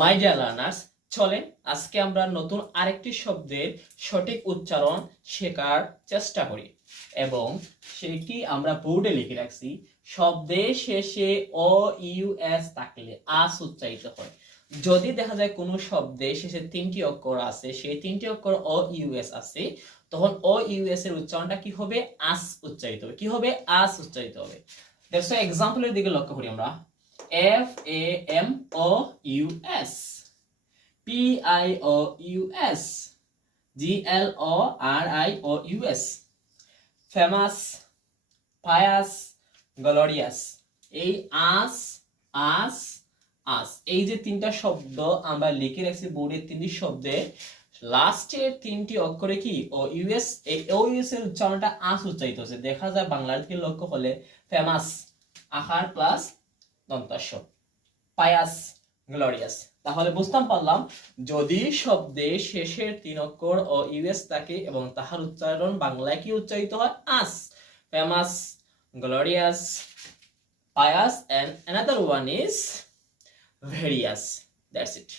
My dear learners, চলেন আজকে আমরা নতুন আরেকটি শব্দের সঠিক উচ্চারণ শেখার চেষ্টা করি এবং সেটি আমরা বোর্ডে লিখে রাখছি। শব্দের শেষে অ ইউ এস থাকলে আস উচ্চারিত হয়। যদি দেখা যায় কোনো শব্দের শেষে তিনটি অক্ষর আছে, সেই তিনটি অক্ষর অ ইউ এস আছে, তখন অ ইউ এস এর উচ্চারণটা কি হবে? আস উচ্চারিত হবে। কি হবে? আস উচ্চারিত হবে। দেখো এক্সাম্পলের দিকে লক্ষ্য করি আমরা। FAMOUS, PIOUS, GLORIOUS, famous, pious, glorious. এই আস, আস, আস, এই যে তিনটা শব্দ আমরা লিখে রাখছি বোর্ডের, তিনটি শব্দে লাস্টের তিনটি অক্ষরে কি ও ইউএস, এই ও ইউএস এর উচ্চারণটা আস উচ্চারিত হচ্ছে। দেখা যায় বাংলার দিকে লক্ষ্য করলে ফেমাস আকার প্লাস দন্তাস্য, পায়াস, গ্লোরিয়াস। তাহলে বুঝতাম পারলাম যদি শব্দে শেষের তিন অক্ষর ও ইউএস থাকে এবং তাহার উচ্চারণ বাংলায় কি উচ্চারিত হয়? আস, famous, glorious, pious, and another one is various. That's it.